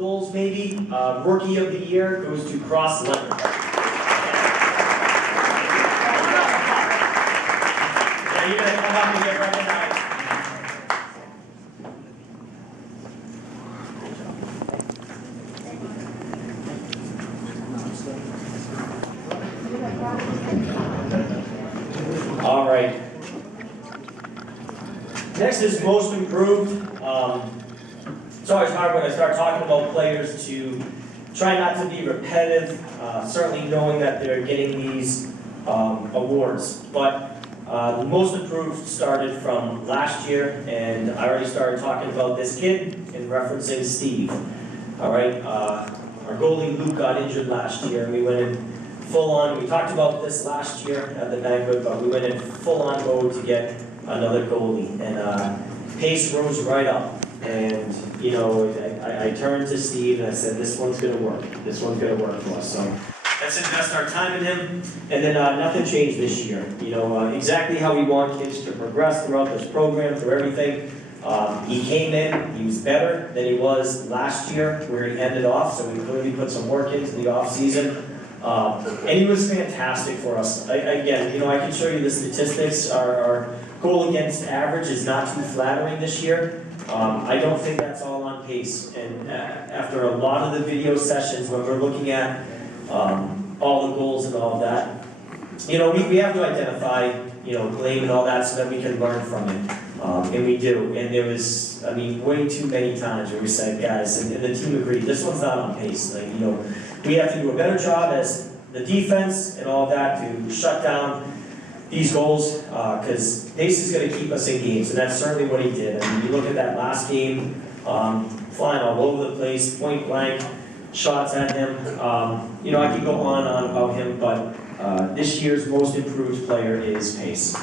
goals maybe. Rookie of the Year goes to Cross Leonard. Now you're going to come up and get recognized. All right. Next is most improved. It's always hard when I start talking about players to try not to be repetitive, certainly knowing that they're getting these awards. But the most improved started from last year, and I already started talking about this kid in referencing Steve. All right, our goalie Luke got injured last year, and we went in full on. We talked about this last year at the banquet, but we went in full on mode to get another goalie, and pace rose right up. And you know, I turned to Steve and I said, "This one's gonna work. This one's gonna work for us." So let's invest our time in him. And then nothing changed this year. You know, exactly how we want kids to progress throughout this program, through everything. He came in, he was better than he was last year, where he ended off. So we clearly put some work into the off season. And he was fantastic for us. Again, you know, I can show you the statistics. Our goal against average is not too flattering this year. I don't think that's all on pace. And after a lot of the video sessions, when we're looking at all the goals and all of that, you know, we have to identify, you know, blame and all that so that we can learn from it. And we do. And there was, I mean, way too many times where we said, guys, and the team agreed, this one's not on pace. Like, you know, we have to do a better job as the defense and all that to shut down these goals, because pace is going to keep us in games, and that's certainly what he did. I mean, you look at that last game, flying all over the place, point blank, shots at him. You know, I could go on and on about him, but this year's most improved player is Pace.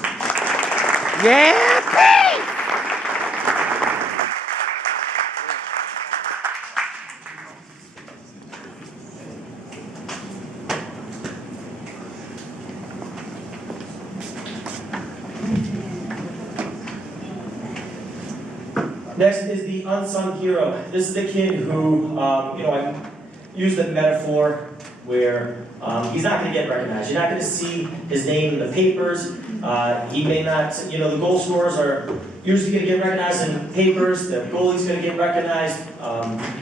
Yeah, Pace! Next is the unsung hero. This is the kid who, you know, I use the metaphor where he's not going to get recognized. You're not going to see his name in the papers. He may not, you know, the goal scorers are usually going to get recognized in papers. The goalie's going to get recognized.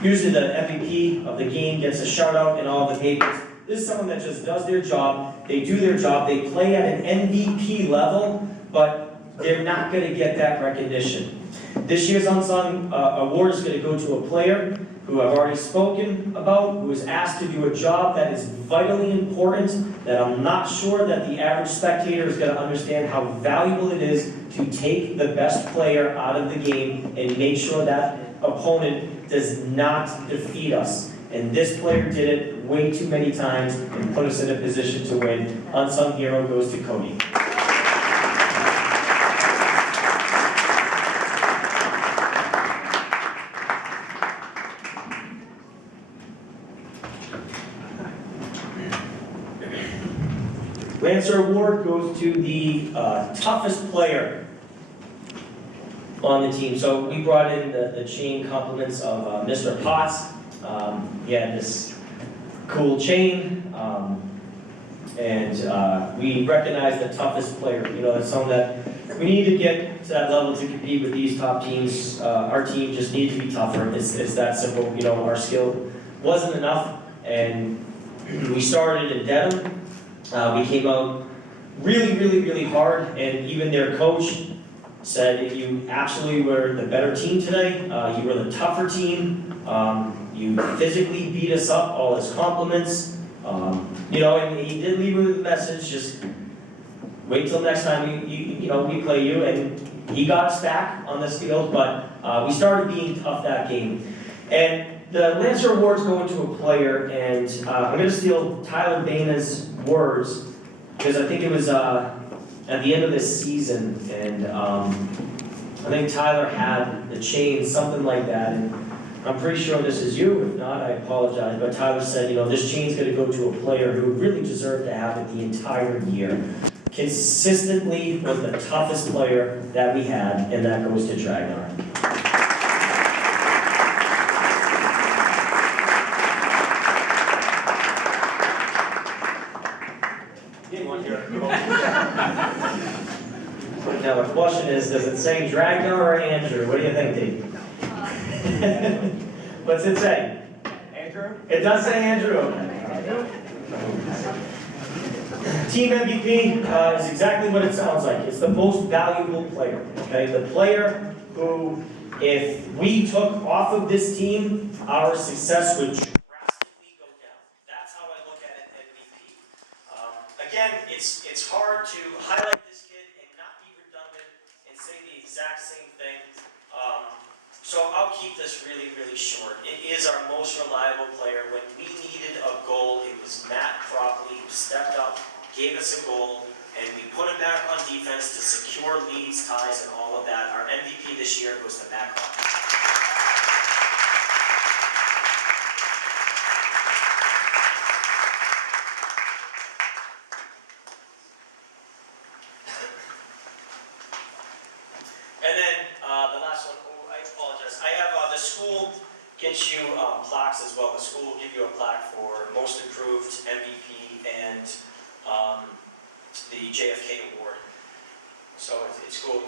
Usually the MVP of the game gets a shout out in all the papers. This is someone that just does their job. They do their job. They play at an MVP level, but they're not going to get that recognition. This year's Unsung Award is going to go to a player who I've already spoken about, who is asked to do a job that is vitally important, that I'm not sure that the average spectator is going to understand how valuable it is to take the best player out of the game and make sure that opponent does not defeat us. And this player did it way too many times and put us in a position to win. Unsung hero goes to Cody. Lancer Award goes to the toughest player on the team. So we brought in the chain compliments of Mr. Potts. He had this cool chain, and we recognize the toughest player. You know, that's someone that we need to get to that level to compete with these top teams. Our team just needs to be tougher. It's that simple. You know, our skill wasn't enough, and we started in Dedham. We came out really hard, and even their coach said, you absolutely were the better team today. You were the tougher team. You physically beat us up, all his compliments. You know, and he did leave with a message, just wait till next time you know, we play you. And he got us back on this field, but we started being tough that game. And the Lancer Award's going to a player, and I'm going to steal Tyler Baina's words, because I think it was at the end of this season, and I think Tyler had the chain, something like that, and I'm pretty sure this is you. If not, I apologize, but Tyler said, you know, this chain's going to go to a player who really deserved to have it the entire year. Consistently was the toughest player that we had, and that goes to Dragnar. question is, does it say Dragna or Andrew? What do you think, Dave? What's it say? Andrew? It does say Andrew. Team MVP is exactly what it sounds like. It's the most valuable player. Okay, the player who, if we took off of this team, our success would drastically go down. That's how I look at it, MVP. Again, it's hard to highlight this kid and not be redundant and say the exact same thing. So I'll keep this really, really short. It is our most reliable player. When we needed a goal, it was Matt Cropley who stepped up, gave us a goal, and we put him back on defense to secure leads, ties, and all of that. Our MVP this year goes to Matt Cropley. And then the last one, oh, I apologize. I have the school gets you plaques as well. The school will give you a plaque for most improved MVP and the JFK award. So it's cool.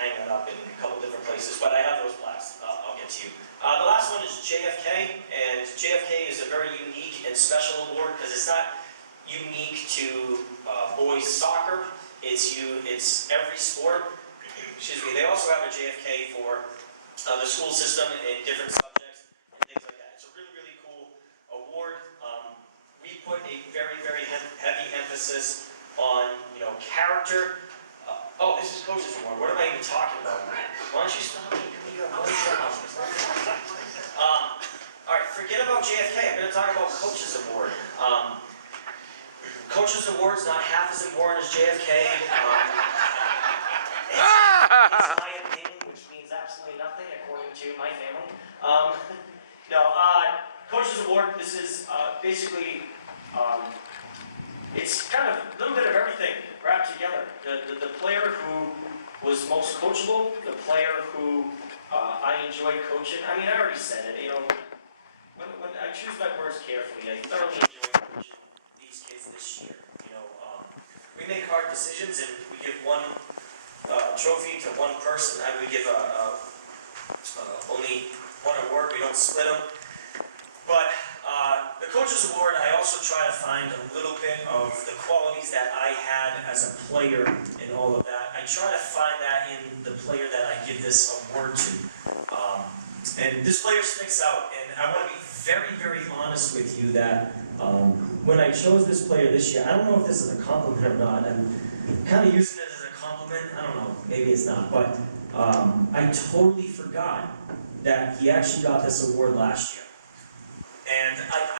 Hang that up in a couple different places, but I have those plaques. I'll get to you. The last one is JFK, and JFK is a very unique and special award because it's not unique to boys soccer. It's every sport. Excuse me. They also have a JFK for the school system in different subjects and things like that. It's a really, really cool award. We put a very, very heavy emphasis on, character. Oh, this is Coach's Award. What am I even talking about? Why don't you stop me? You have one job. All right, forget about JFK. I'm going to talk about Coach's Award. Coach's Award's not half as important as JFK. It's my opinion, which means absolutely nothing according to my family. Coach's Award, this is basically, it's kind of a little bit of everything wrapped together. The player who was most coachable, the player who I enjoyed coaching. I mean, I already said it, when I choose my words carefully, I thoroughly enjoyed coaching these kids this year. We make hard decisions and we give one trophy to one person. We give only one award. We don't split them. But the Coach's Award, I also try to find a little bit of the qualities that I had as a player and all of that. I try to find that in the player that I give this award to. And this player sticks out. And I want to be very, very honest with you that when I chose this player this year, I don't know if this is a compliment or not. I'm kind of using it as a compliment. I don't know. Maybe it's not. But I totally forgot that he actually got this award last year. And I